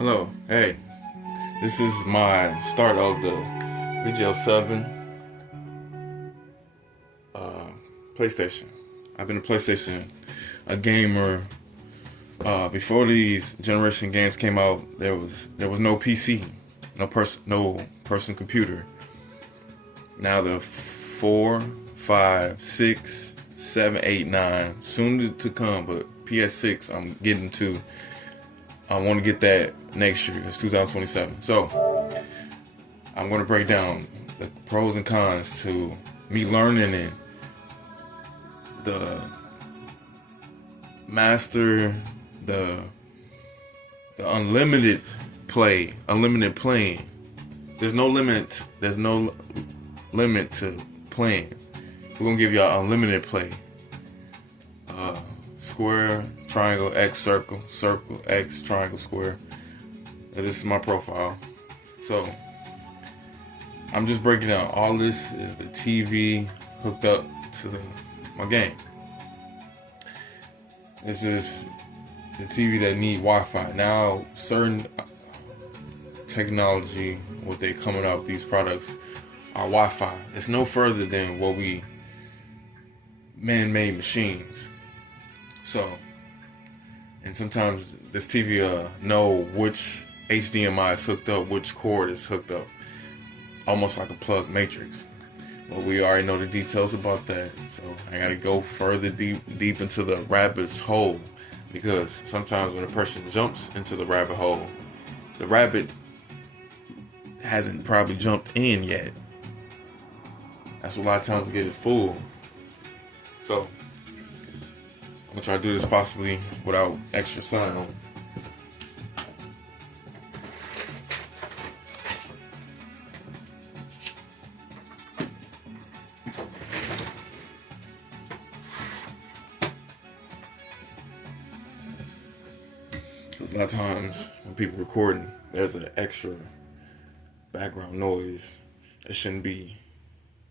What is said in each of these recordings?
Hello, hey, this is my start of the VGL 7 PlayStation. I've been a PlayStation, a gamer. Before these generation games came out, there was no PC, no person computer. Now the 4, 5, 6, 7, 8, 9, soon to come, but PS6 I'm getting to. I want to get that next year. It's 2027. So I'm going to break down the pros and cons to me learning and the master, the unlimited playing. There's no limit. There's no limit to playing. We're gonna give y'all unlimited play. Square, triangle, X, circle, circle, X, triangle, square. And this is my profile. So I'm just breaking down. All this is the TV hooked up to my game. This is the TV that need Wi-Fi. Now, certain technology, what they coming out with these products, are Wi-Fi. It's no further than what we man-made machines. So, and sometimes this TV know which HDMI is hooked up, which cord is hooked up, almost like a plug matrix. Well, we already know the details about that, so I gotta go further deep into the rabbit's hole, because sometimes when a person jumps into the rabbit hole, the rabbit hasn't probably jumped in yet. That's a lot of times we get it fooled. So I'm gonna try to do this possibly without extra sun on. Because a lot of times when people recording, there's an extra background noise that shouldn't be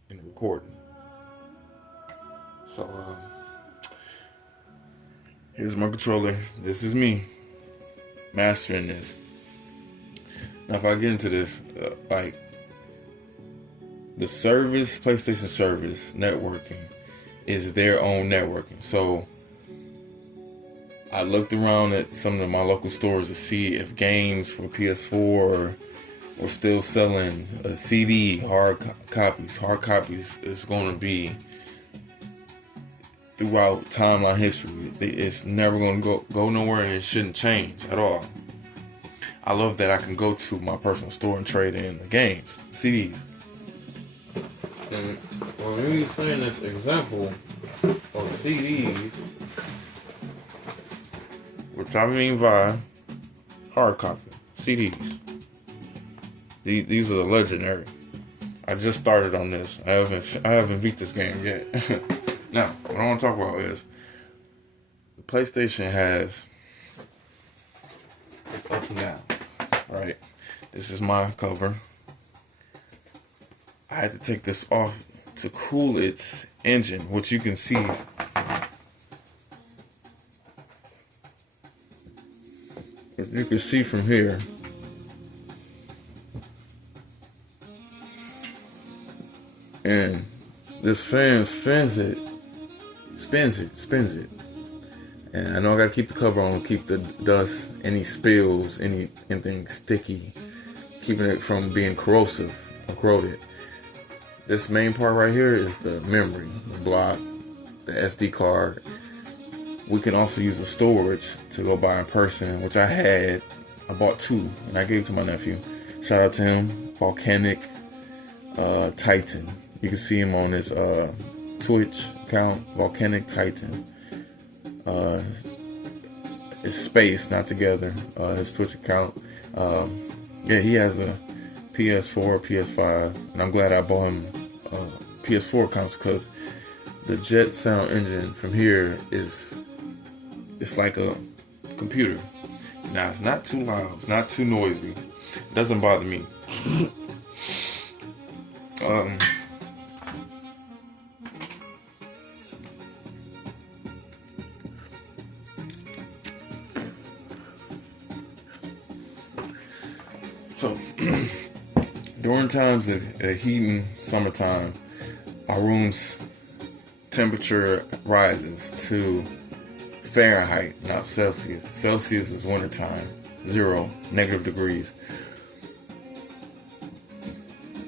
in the recording. So here's my controller. This is me mastering this. Now, if I get into this, like the service, PlayStation service networking is their own networking. So I looked around at some of my local stores to see if games for PS4 were still selling a CD, hard copies. Hard copies is going to be throughout timeline history. It's never going to go nowhere, and it shouldn't change at all. I love that I can go to my personal store and trade in the games, CDs. And when we saying this example of CDs, which I mean by hard copy CDs, these are legendary. I just started on this. I haven't beat this game yet. Now, what I want to talk about is the PlayStation has its ups and downs, right? This is my cover. I had to take this off to cool its engine, which you can see. As you can see from here, and this fan spins it. And I know I gotta keep the cover on, keep the dust, any spills, anything sticky, keeping it from being corrosive or corroded. This main part right here is the memory, the block, the SD card. We can also use the storage to go buy in person, which I bought 2, and I gave to my nephew. Shout out to him, Volcanic Titan. You can see him on his Twitch account, Volcanic Titan. It's space, not together. His Twitch account. Yeah, he has a PS4, PS5, and I'm glad I bought him PS4 console, because the Jet Sound engine from here it's like a computer. Now, it's not too loud, it's not too noisy. It doesn't bother me. So during times of heat and summertime, our room's temperature rises to Fahrenheit, not Celsius. Celsius is wintertime, 0, -degrees.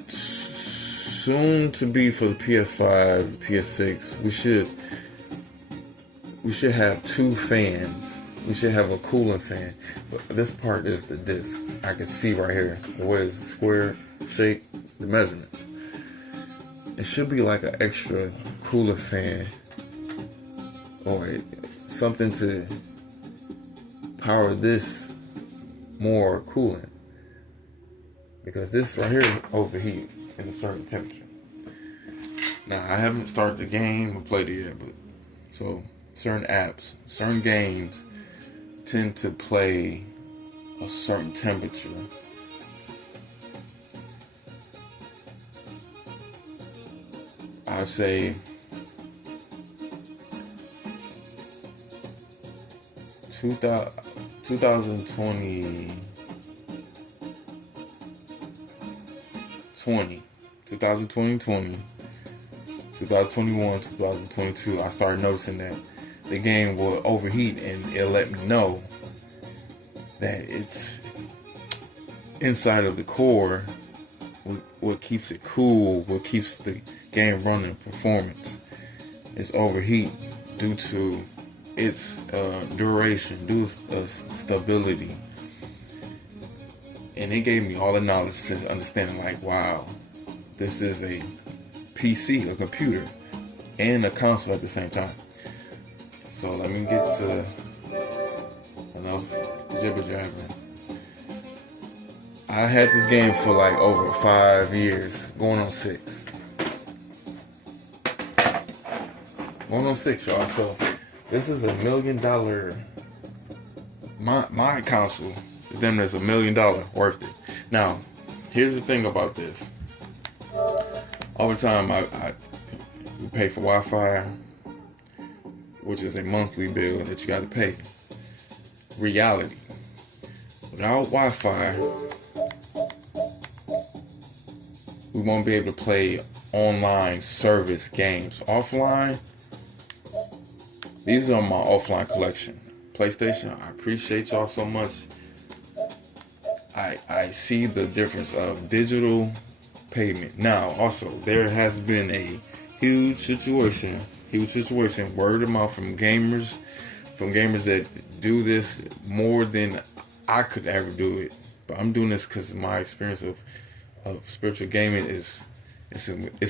Soon to be for the PS5, PS6, we should have 2 fans. We should have a cooling fan. But this part is the disc. I can see right here the way it's square shape, the measurements. It should be like an extra cooler fan or something to power this more coolant, because this right here overheat at a certain temperature. Now I haven't started the game or played it yet, but so certain apps, certain games tend to play a certain temperature. I'd say 2020, 2021, 2022, I started noticing that the game will overheat, and it'll let me know that it's inside of the core. What keeps it cool, what keeps the game running, performance, is overheat due to its duration, due to stability. And it gave me all the knowledge to understanding, like, wow, this is a PC, a computer, and a console at the same time. So let me get to enough jibber jabbering. I had this game for like over 5 years, going on 6. Going on 6, y'all. So this is $1 million. My console, then there's $1 million worth it. Now, here's the thing about this. Over time, we pay for Wi-Fi, which is a monthly bill that you got to pay. Reality. Without Wi-Fi, we won't be able to play online service games. Offline, these are my offline collection. PlayStation, I appreciate y'all so much. I see the difference of digital payment. Now, also, there has been a huge situation, word of mouth from gamers that do this more than I could ever do it. But I'm doing this because my experience of spiritual gaming is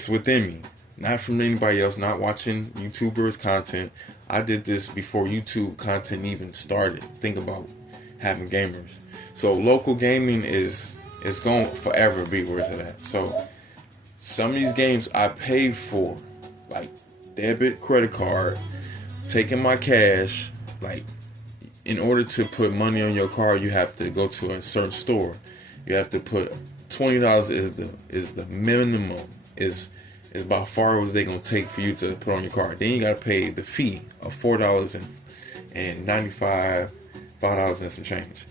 within me, not from anybody else, not watching YouTubers content. I did this before YouTube content even started. Think about having gamers. So local gaming is going to forever be where it's at. So some of these games I paid for, like debit, credit card, taking my cash. Like, in order to put money on your card, you have to go to a certain store. You have to put $20 is the minimum, is by far as they gonna take for you to put on your card. Then you gotta pay the fee of $4.95, $5 and some change.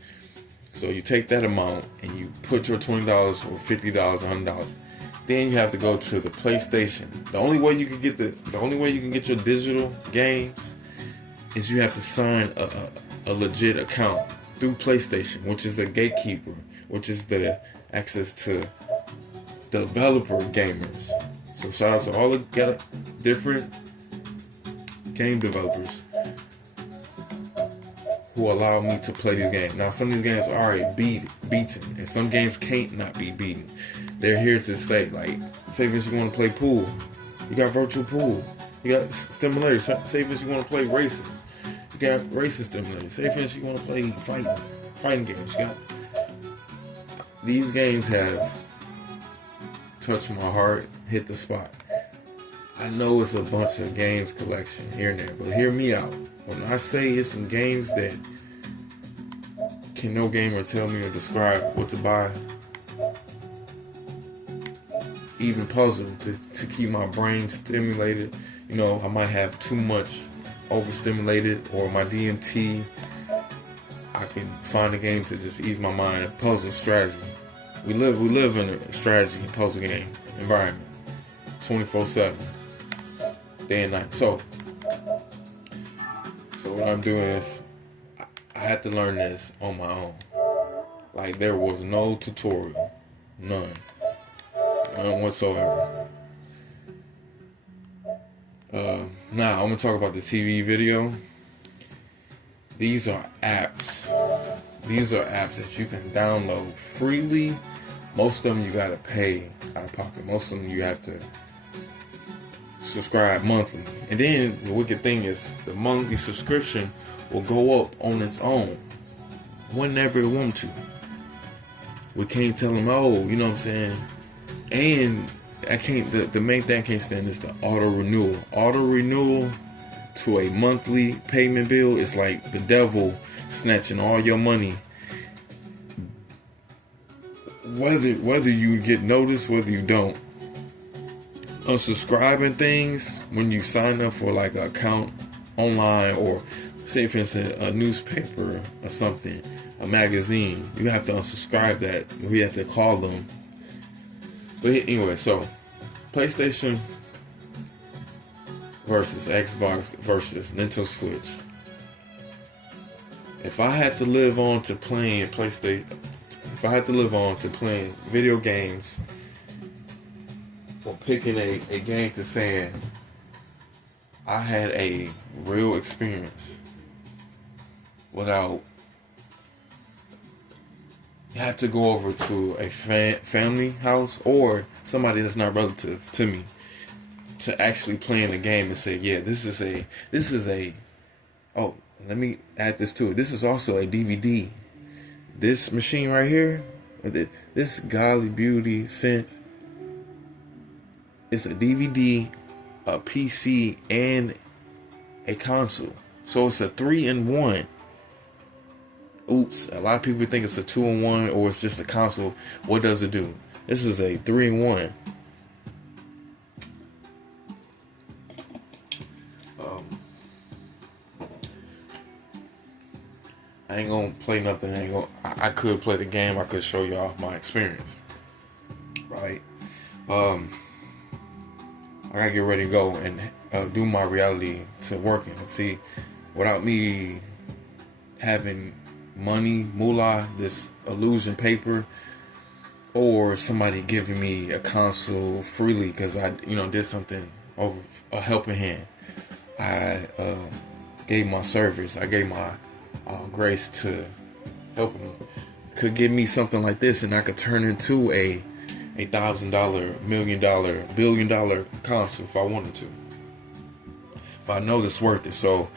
So you take that amount and you put your $20 or $50, $100. Then you have to go to the PlayStation. The only way you can get your digital games is you have to sign a legit account through PlayStation, which is a gatekeeper, which is the access to developer gamers. So shout out to all the different game developers who allow me to play these games. Now, some of these games are already beaten, and some games can't not be beaten. They're here to stay. Like, say if you want to play pool, you got virtual pool. You got simulators. Say if you want to play racing, you got racing simulators. Say if you want to play fighting games. You got these games have touched my heart, hit the spot. I know it's a bunch of games collection here and there, but hear me out. When I say it's some games that can no gamer tell me or describe what to buy, even puzzle to keep my brain stimulated. You know, I might have too much overstimulated, or my DMT, I can find a game to just ease my mind. Puzzle strategy. We live in a strategy puzzle game environment, 24/7, day and night. So what I'm doing is I had to learn this on my own. Like, there was no tutorial, none whatsoever. Now I'm gonna talk about the TV video. These are apps. These are apps that you can download freely. Most of them you gotta pay out of pocket. Most of them you have to subscribe monthly. And then the wicked thing is the monthly subscription will go up on its own whenever it wants to. We can't tell them, oh, you know what I'm saying? And I can't, the main thing I can't stand is the auto renewal. Auto renewal to a monthly payment bill is like the devil snatching all your money. Whether you get noticed, whether you don't. Unsubscribing things when you sign up for like an account online, or say for instance a newspaper or something, a magazine, you have to unsubscribe that. We have to call them. But anyway, so PlayStation versus Xbox versus Nintendo Switch. If I had to live on to playing PlayStation, if I had to live on to playing video games, or picking a game to saying I had a real experience without, you have to go over to a family house or somebody that's not relative to me to actually play in the game and say, yeah, this is a, oh, let me add this to it. This is also a DVD. This machine right here, this Godly Beauty Scent, it's a DVD, a PC, and a console. So it's a 3-in-1. Oops, a lot of people think it's a 2-in-1 or it's just a console. What does it do? This is a 3-in-1. I ain't gonna play nothing. I could play the game. I could show y'all my experience. Right? I gotta get ready to go and do my reality to working. See, without me having money, moolah, this illusion paper, or somebody giving me a console freely because I, did something over a helping hand. I gave my service. I gave my grace to help me. Could give me something like this, and I could turn into a $1,000, $1 million, $1 billion console if I wanted to. But I know this worth it. So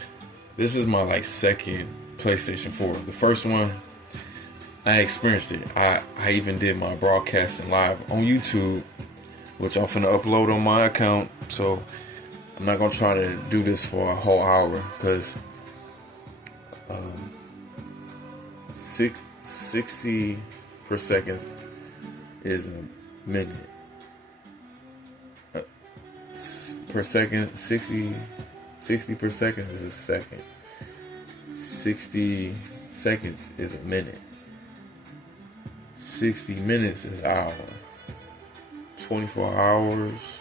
this is my second PlayStation 4. The first one, I experienced it. I even did my broadcasting live on YouTube, which I'm finna upload on my account. So I'm not gonna try to do this for a whole hour because 60 per second is a minute. Per second, 60 per second is a second. 60 seconds is a minute. 60 minutes is an hour. 24 hours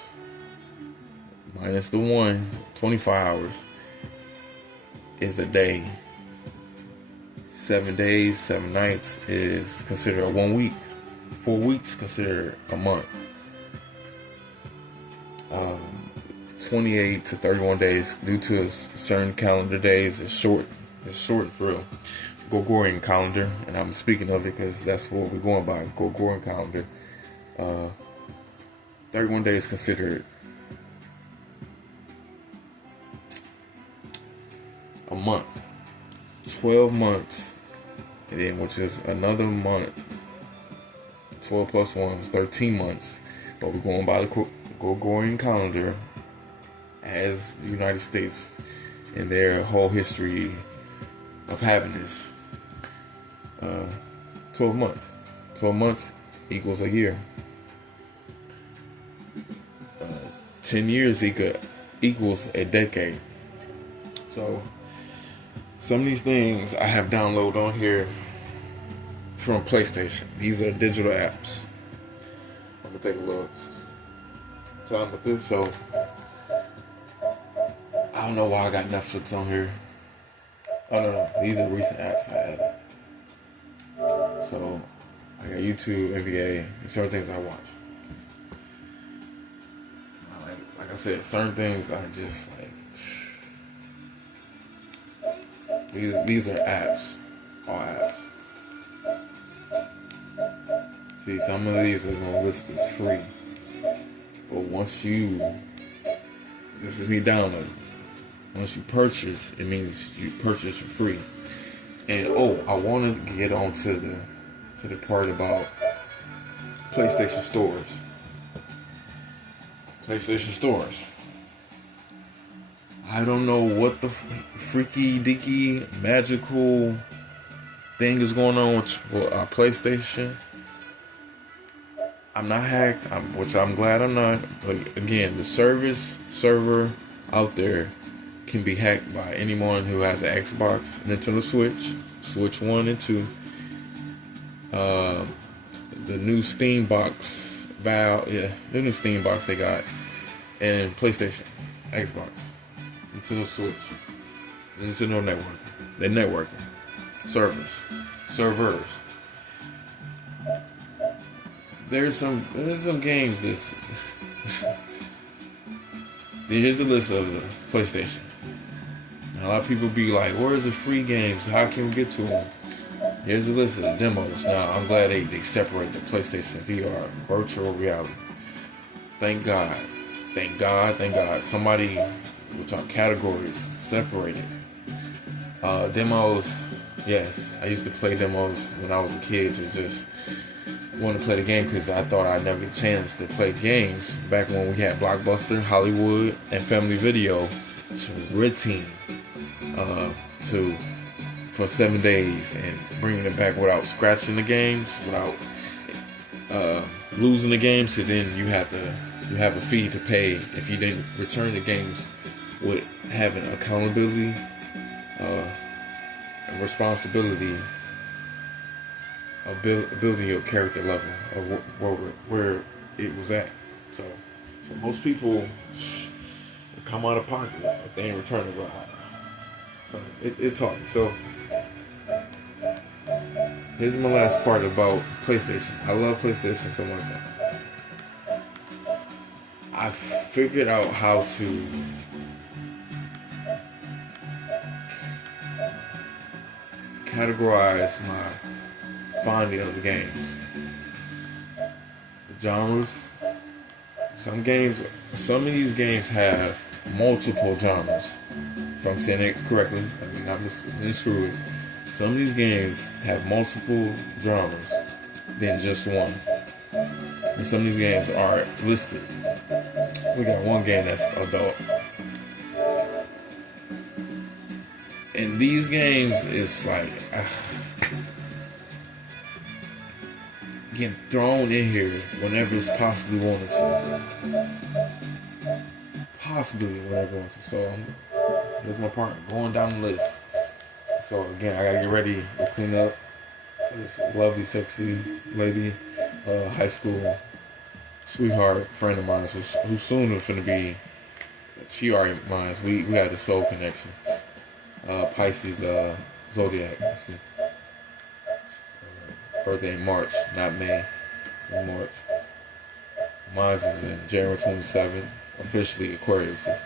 minus the 1, 25 hours is a day. 7 days, 7 nights is considered a 1 week. 4 weeks considered a month. 28 to 31 days due to certain calendar days is short. It's short for real. Gregorian calendar, and I'm speaking of it because that's what we're going by. Gregorian calendar. 31 days considered a month. 12 months, and then which is another month. 12 plus 1 is 13 months. But we're going by the Gregorian calendar as the United States in their whole history of having this. 12 months. 12 months equals a year. 10 years equals a decade. So some of these things I have downloaded on here from PlayStation. These are digital apps. I'm gonna take a look. Time with this. So I don't know why I got Netflix on here. Oh no, these are recent apps I added. So I got YouTube, NBA, and certain things I watch. Like I said, certain things I just like. These are apps, all apps. See, some of these are gonna list as free, but once you, this is me downloading. Once you purchase, it means you purchase for free. And I wanted to get on to the part about PlayStation stores. PlayStation stores. I don't know what the freaky deaky magical thing is going on with our PlayStation. I'm not hacked, which I'm glad I'm not. But again, the server out there can be hacked by anyone who has an Xbox, Nintendo Switch 1 and 2. The new Steam box, the new Steam box they got, and PlayStation, Xbox, Nintendo Switch, Nintendo networking. They're networking. Servers. There's some games this. Here's the list of the PlayStation. A lot of people be like, where's the free games? How can we get to them? Here's the list of the demos. Now, I'm glad they separate the PlayStation VR, virtual reality. Thank God. Somebody, which are categories, separated. Demos, yes. I used to play demos when I was a kid to just want to play the game because I thought I'd never get a chance to play games back when we had Blockbuster, Hollywood, and Family Video to renting for 7 days and bringing it back without scratching the games, without losing the games. So then you have a fee to pay if you didn't return the games with having accountability and responsibility of building your character level of where it was at. So most people come out of pocket if they ain't return it. So it taught me. So here's my last part about PlayStation. I love PlayStation so much. I figured out how to categorize my finding of the games. The genres. Some of these games have multiple genres. If I'm saying it correctly, I mean, I'm misremembering. Some of these games have multiple genres than just one. And some of these games are listed. We got one game that's adult. And these games is like getting thrown in here whenever it's possibly wanted to. So here's my part, going down the list. So again, I gotta get ready to clean up for this lovely, sexy lady, high school sweetheart friend of mine, who's soon is finna be. She already mine. We had a soul connection. Pisces zodiac. Birthday in March, not May. In March. Mine is in January 27th. Officially Aquarius is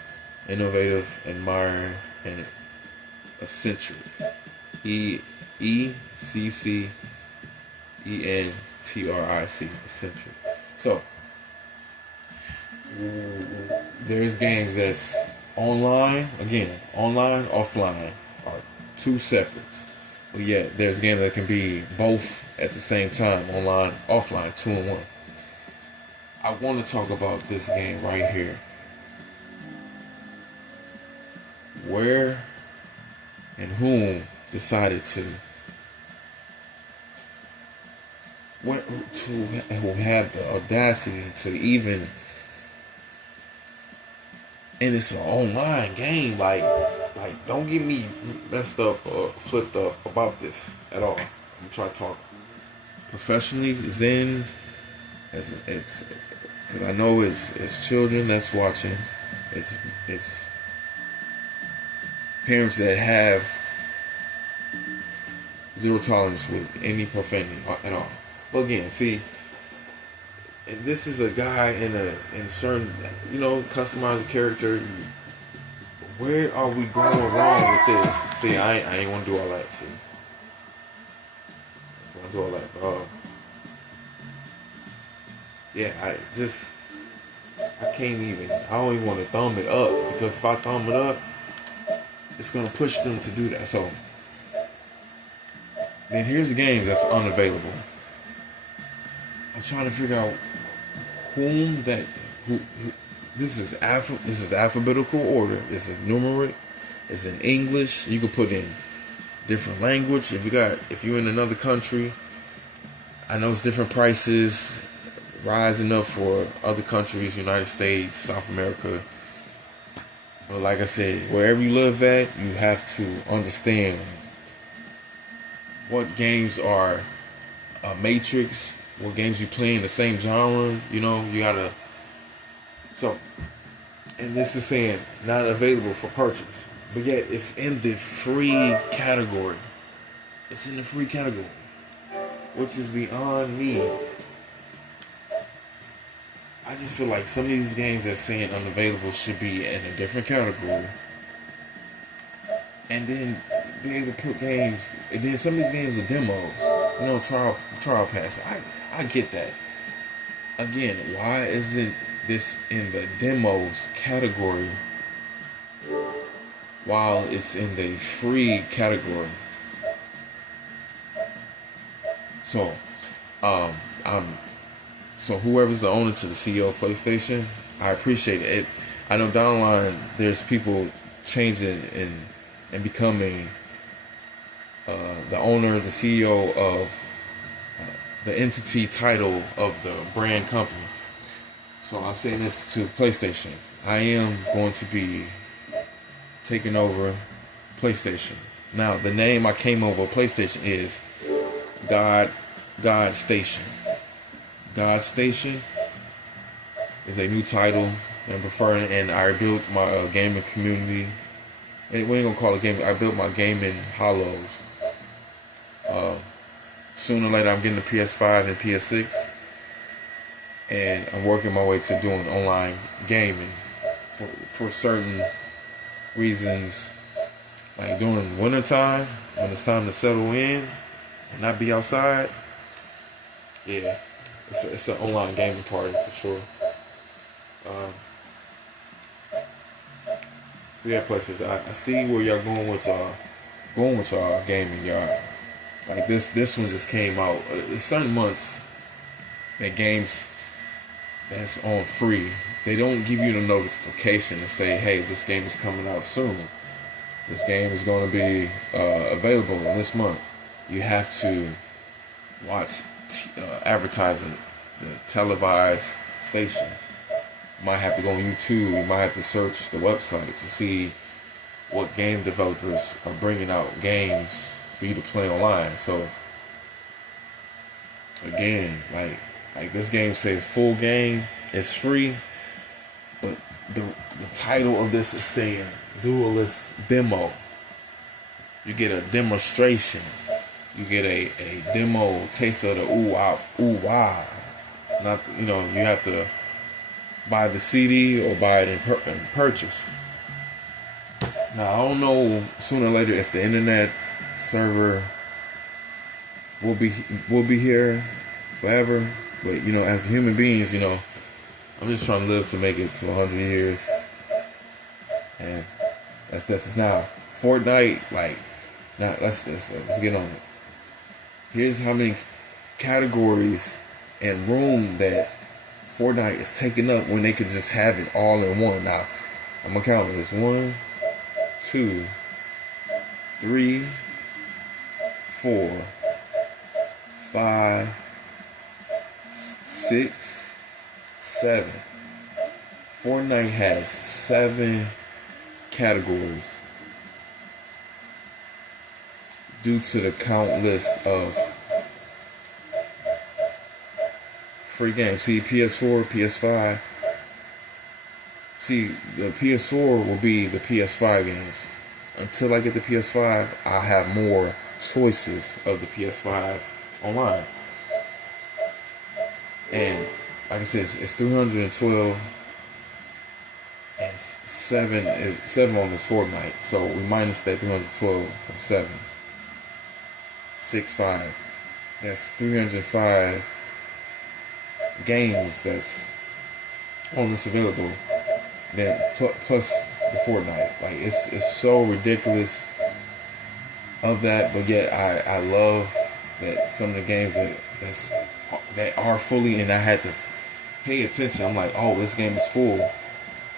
innovative, admiring, and eccentric. ECCENTRIC. Eccentric. So there's games that's online, offline are two separates. But yet there's games that can be both at the same time, online, offline, 2 in 1. I want to talk about this game right here. Where and whom decided to have the audacity to even, and it's an online game, like don't get me messed up or flipped up about this at all. I'm trying to talk professionally Zen, as it's because I know it's children that's watching, it's parents that have zero tolerance with any profanity at all. But again, see, and this is a guy in a certain, customize a character. Where are we going wrong with this? See, I ain't want to do all that. See, I want to do all that. Yeah, I can't even. I don't even want to thumb it up, because if I thumb it up, it's gonna push them to do that. So then here's the game that's unavailable. I'm trying to figure out who this is alphabetical order. This is numeric. It's in English. You can put in different language. If you're in another country, I know it's different prices, rising up for other countries, United States, South America. But like I said, wherever you live at, you have to understand what games are a matrix, what games you play in the same genre. You gotta. So, and this is saying not available for purchase, but yet it's in the free category. It's in the free category, which is beyond me. I just feel like some of these games that's saying unavailable should be in a different category, and then be able to put games. And then some of these games are demos, trial pass. I get that. Again, why isn't this in the demos category while it's in the free category? So, So whoever's the owner to the CEO of PlayStation, I appreciate it. I know down the line there's people changing and becoming the owner, the CEO of the entity title of the brand company. So I'm saying this to PlayStation. I am going to be taking over PlayStation. Now, the name I came over PlayStation is God Station. God Station is a new title I'm preferring, and I built my gaming community. And we ain't gonna call it gaming. I built my gaming hollows. Sooner or later, I'm getting the PS5 and PS6, and I'm working my way to doing online gaming for certain reasons, like during winter time when it's time to settle in and not be outside. Yeah. It's an online gaming party for sure. So yeah, places. I see where y'all going with y'all gaming, y'all. Like this one just came out. There's certain months that games that's on free, they don't give you the notification to say, hey, this game is coming out soon. This game is going to be available in this month. You have to watch advertisement, the televised station. You might have to go on YouTube. You might have to search the website to see what game developers are bringing out games for you to play online. So again, like this game says full game, it's free, but the title of this is saying duelist demo. You get a demonstration. You get a demo taste of the ooh wah. Not, you have to buy the CD or buy it in purchase. Now I don't know sooner or later if the internet server will be here forever, but as human beings, I'm just trying to live to make it to 100 years, and that's now. Fortnite, let's get on it. Here's how many categories and room that Fortnite is taking up when they could just have it all in one. Now, I'm gonna count this: 1, 2, 3, 4, 5, 6, 7. Fortnite has 7 categories due to the count list of free games. See, PS4, PS5. See, the PS4 will be the PS5 games. Until I get the PS5, I'll have more choices of the PS5 online. And like I said, it's 312 and seven on this Fortnite. So we minus that 312 from 7. 6-5. That's 305 games that's on this available. Then plus the Fortnite. Like it's so ridiculous of that, but yet I love that some of the games that are fully, and I had to pay attention. I'm like, oh, this game is full,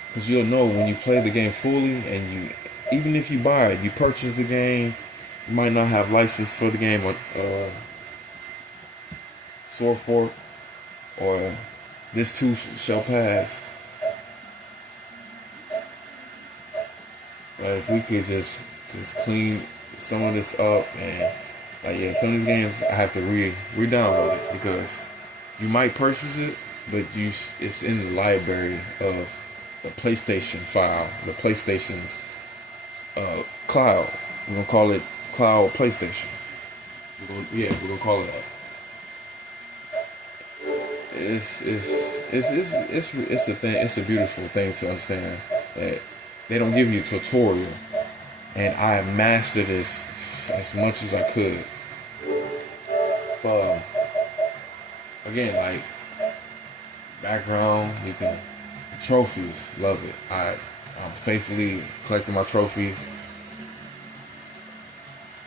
because you'll know when you play the game fully, and you, even if you buy it, you purchase the game, you might not have license for the game, or sword fork, or this too shall pass. If we could just clean some of this up, and like, some of these games I have to re-download it, because you might purchase it, but it's in the library of the PlayStation file, the PlayStation's cloud. We're gonna call it Cloud PlayStation. We're gonna call it that. It's a thing. It's a beautiful thing to understand that they don't give you a tutorial, and I mastered this as much as I could. But again, like background, you can trophies, love it. I'm faithfully collecting my trophies.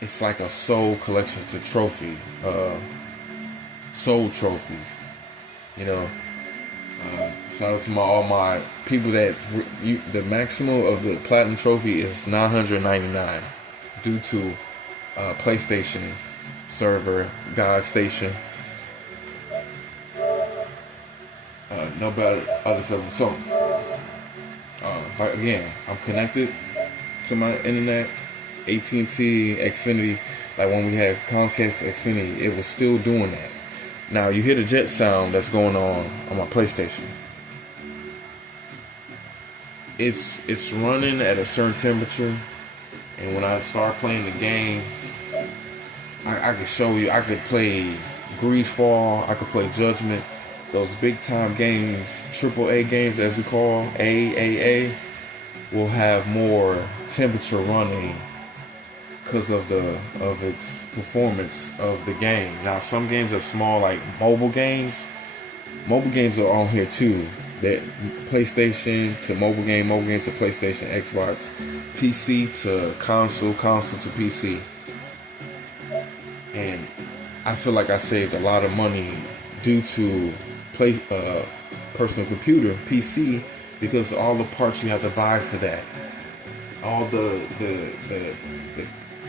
It's like a soul collection to trophy, soul trophies. You know, shout out to all my people that the maximum of the platinum trophy is $999 due to PlayStation server, God Station. No better other film. So again, I'm connected to my internet, AT&T, Xfinity. Like when we had Comcast, Xfinity, it was still doing that. Now you hear the jet sound that's going on my PlayStation. It's running at a certain temperature, and when I start playing the game, I could show you. I could play Greedfall, I could play Judgment, those big time games, AAA games as we call AAA, will have more temperature running because of its performance of the game. Now some games are small, like mobile games. Mobile games are on here too. That PlayStation to mobile game to PlayStation, Xbox, PC to console to PC. And I feel like I saved a lot of money due to personal computer, PC, because all the parts you have to buy for that, all the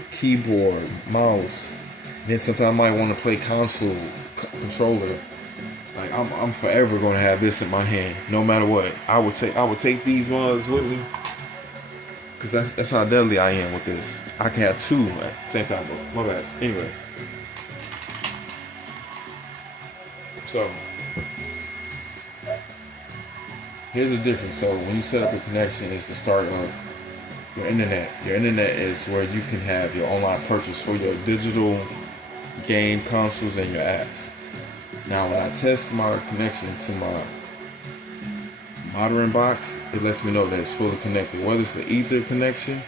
keyboard, mouse. Then sometimes I might want to play console controller. Like I'm forever going to have this in my hand, no matter what. I would take these mugs with me, because that's how deadly I am with this. I can have two at the same time. My bad. Anyways, so here's the difference. So when you set up a connection, it's the start of your internet. Your internet is where you can have your online purchase for your digital game consoles and your apps. Now, when I test my connection to my monitoring box, it lets me know that it's fully connected, whether it's an Ether connection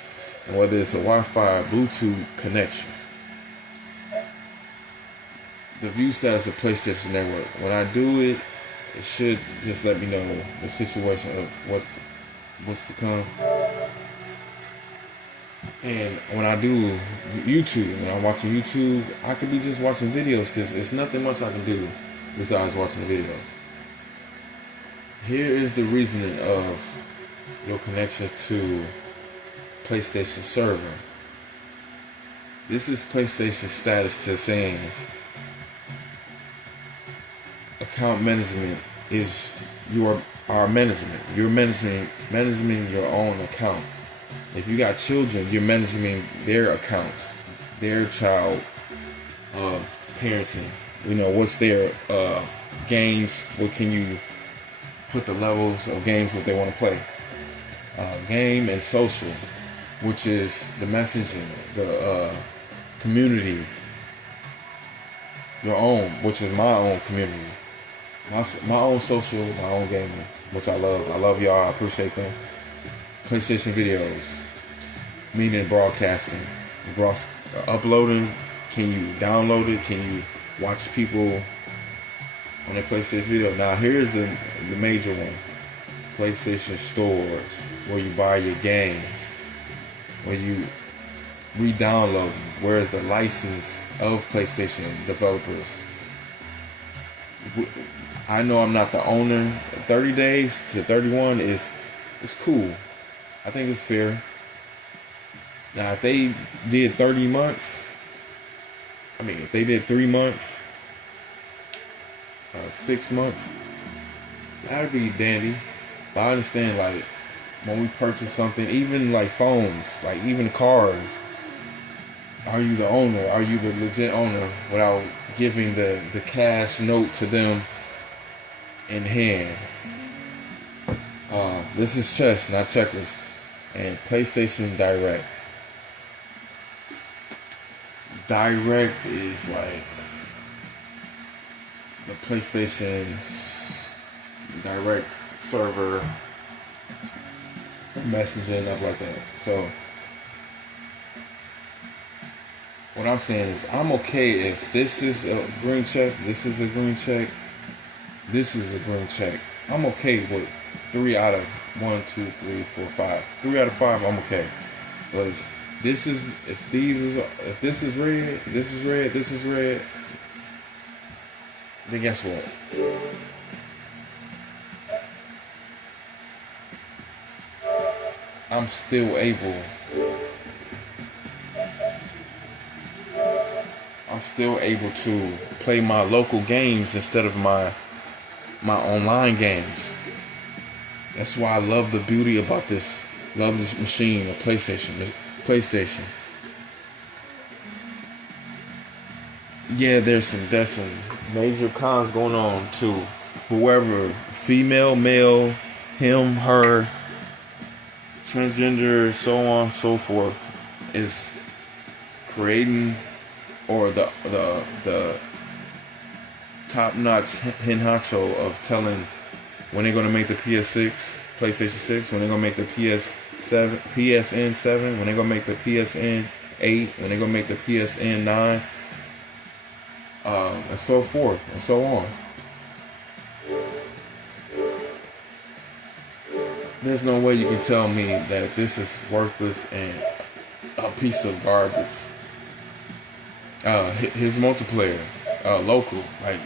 and whether it's a Wi-Fi Bluetooth connection. The view status of PlayStation Network. When I do it, it should just let me know the situation of what's to come. And when I do YouTube, when I'm watching YouTube, I could be just watching videos, because there's nothing much I can do besides watching the videos. Here is the reasoning of your connection to PlayStation server. This is PlayStation status to saying account management is our management. You're managing your own account. If you got children, you're managing their accounts, their child parenting, what's their games, what can you put the levels of games what they want to play. Game and social, which is the messaging, the community, your own, which is my own community, my own social, my own gaming, which I love. I love y'all. I appreciate them. PlayStation videos, media and broadcasting, uploading. Can you download it? Can you watch people on their PlayStation video? Now here's the major one: PlayStation stores, where you buy your games, where you re-download them. Where's the license of PlayStation developers? I know I'm not the owner. 30 days to 31 is cool. I think it's fair. Now, if they did 30 months, if they did 3 months, 6 months, that'd be dandy. But I understand, like, when we purchase something, even like phones, like even cars, are you the owner? Are you the legit owner without giving the cash note to them in hand? This is chess, not checkers. And PlayStation Direct. Direct is like the PlayStation's direct server, messaging, stuff like that. So what I'm saying is, I'm okay if this is a green check, this is a green check, this is a green check. I'm okay with 3 out of 1, 2, 3, 4, 5. 3 out of 5, I'm okay. But if this is red, this is red, this is red, then guess what? I'm still able to play my local games instead of my online games. That's why I love the beauty about this. Love this machine, a PlayStation. Yeah, there's some major cons going on to whoever, female, male, him, her, transgender, so on, so forth, is creating, or the top-notch hen honcho of telling when they're going to make the PS6, PlayStation 6, when they're going to make the PSN 7, when they're going to make the PSN 8, when they're going to make the PSN 9, and so forth, and so on. There's no way you can tell me that this is worthless and a piece of garbage. His multiplayer, local, like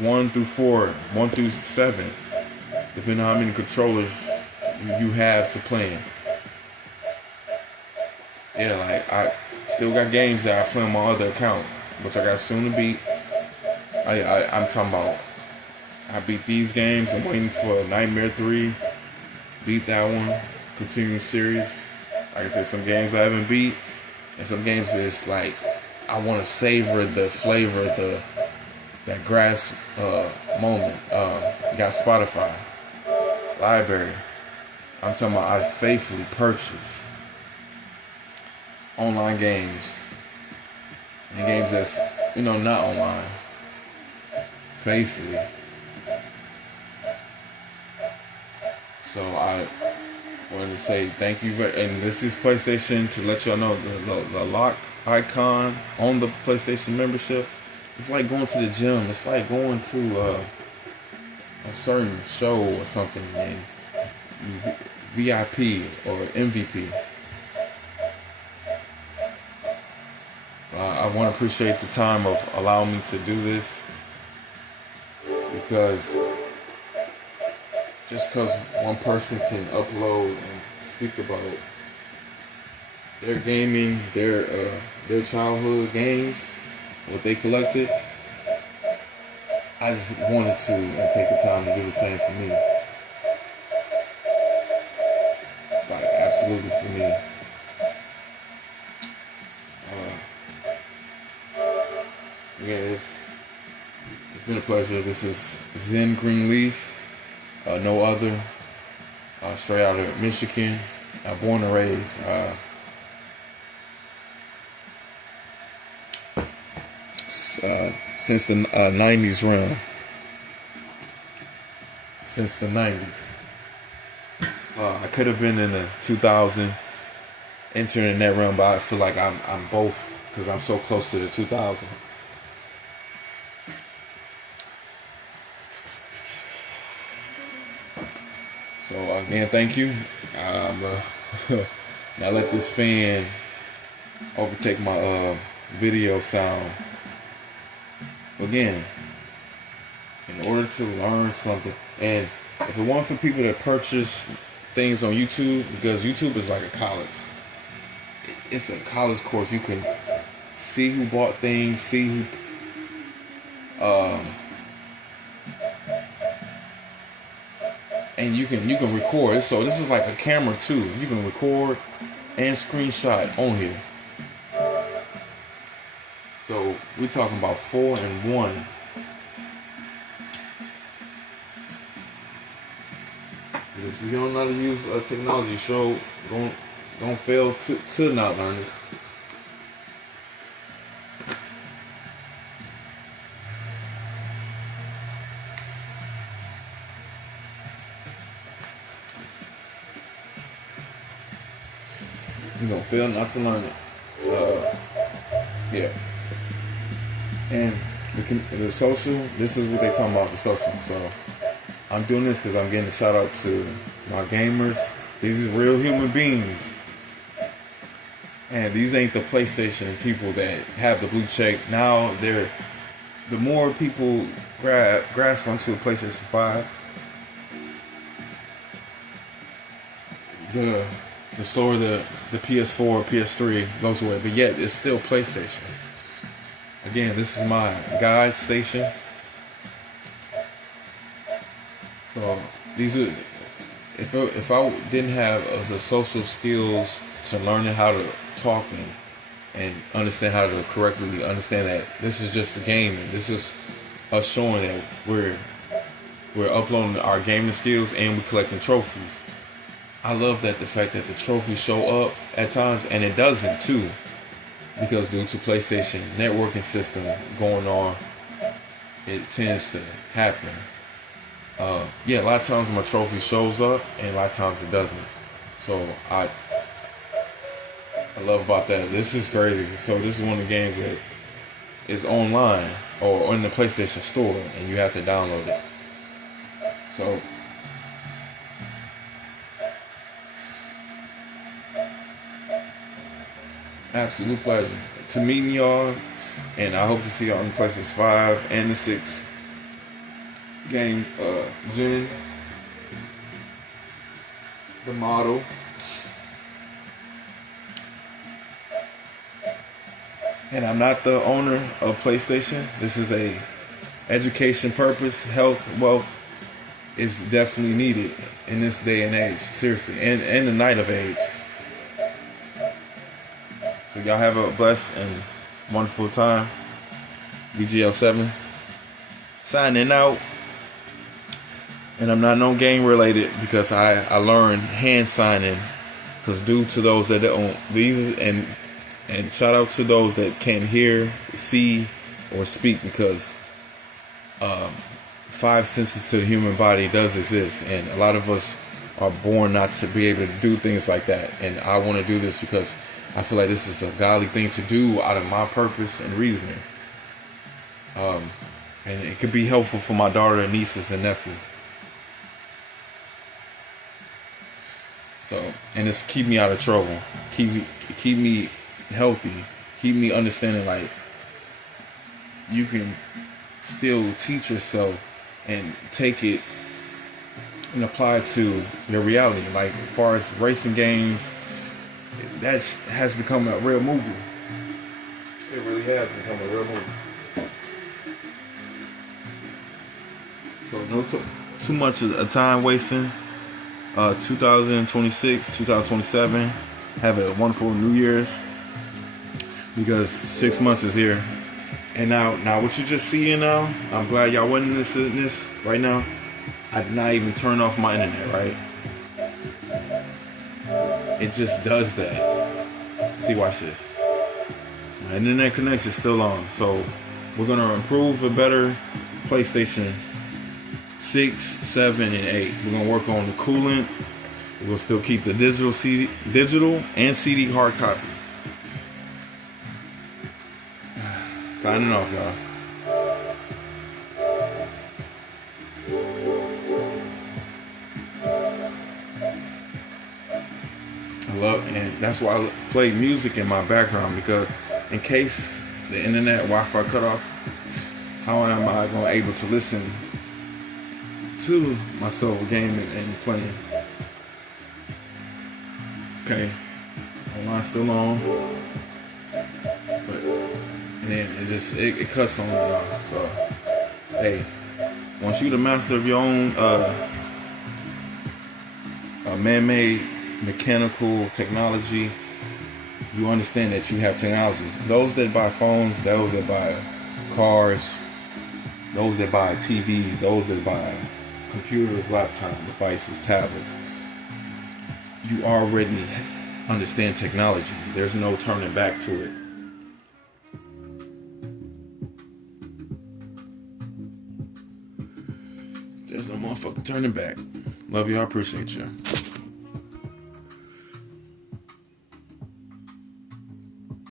1 through 4, 1 through 7, depending on how many controllers you have to play in. Yeah, like I still got games that I play on my other account, which I got soon to beat. I'm talking about, I beat these games. I'm waiting for Nightmare 3. Beat that one. Continuing series. Like I said, some games I haven't beat, and some games that's like I want to savor the flavor, that grass moment. You got Spotify, library. I'm talking about I faithfully purchase online games and games that's not online. Faithfully. So I wanted to say thank you, and this is PlayStation, to let y'all know the lock icon on the PlayStation membership. It's like going to the gym. It's like going to a certain show or something, and VIP or MVP. I want to appreciate the time of allowing me to do this, because just because one person can upload and speak about their gaming, their childhood games, what they collected, I just wanted to and take the time to do the same for me. Like, absolutely for me. Yeah, It's been a pleasure. This is Zen Greenleaf, no other. Straight out of Michigan, born and raised. Since the 90s realm. Since the 90s. I could have been in the 2000, entering in that realm, but I feel like I'm both, because I'm so close to the 2000. So again, thank you. Now let this fan overtake my video sound. Again, in order to learn something, and if it weren't for people that purchase things on YouTube, because YouTube is like a college. It's a college course. You can see who bought things, see who and you can record. So this is like a camera too. You can record and screenshot on here. So we're talking about 4-in-1. If you don't know how to use technology, don't fail to not learn it. You're gonna fail not to learn it. Yeah. And the social, this is what they talking about, the social. So I'm doing this because I'm getting a shout out to my gamers. These are real human beings. And these ain't the PlayStation people that have the blue check. Now the more people grasp onto the PlayStation 5, the slower the PS4 or PS3 goes away. But yet it's still PlayStation. Again, this is my guide station. So these are, if I didn't have the social skills to learning how to talk and understand how to correctly understand that this is just a game, and this is us showing that we're uploading our gaming skills and we're collecting trophies. I love that the fact that the trophies show up at times, and it doesn't too, because due to PlayStation networking system going on, it tends to happen. Yeah, a lot of times my trophy shows up, and a lot of times it doesn't. So I love about that. This is crazy. So this is one of the games that is online or in the PlayStation Store, and you have to download it. So absolute pleasure to meeting y'all, and I hope to see y'all in PlayStation 5 and the 6 game gen, the model. And I'm not the owner of PlayStation. This is a education purpose. Health, wealth is definitely needed in this day and age. Seriously, and the night of age. So y'all have a blessed and wonderful time. BGL7 signing out. And I'm not no game related, because I learned hand signing, because due to those that don't, these, and shout out to those that can't hear, see, or speak, because 5 senses to the human body does exist, and a lot of us are born not to be able to do things like that. And I want to do this because I feel like this is a godly thing to do out of my purpose and reasoning. And it could be helpful for my daughter and nieces and nephew. So, and it's keep me out of trouble, keep me healthy, keep me understanding, like, you can still teach yourself and take it and apply it to your reality. Like, as far as racing games, that has become a real movie. It really has become a real movie. So no too much of time wasting. 2026, 2027. Have a wonderful New Year's, because 6 months is here. And now what you just seeing now, I'm glad y'all went in this right now. I did not even turn off my internet, right? It just does that. See, watch this. My internet connection is still on. So we're gonna improve a better PlayStation 6, 7, and 8. We're gonna work on the coolant. We'll still keep the digital and CD hard copy. Signing off, y'all. And that's why I play music in my background, because in case the internet Wi-Fi cut off, how am I going to able to listen to myself gaming and playing? Okay, my line's still on, but and then it cuts on and off. So hey, once you're the master of your own man-made mechanical technology, you understand that you have technologies. Those that buy phones, those that buy cars, those that buy TVs, those that buy computers, laptop devices, tablets, you already understand technology. There's no turning back to it. There's no motherfucking turning back. Love you. I appreciate you.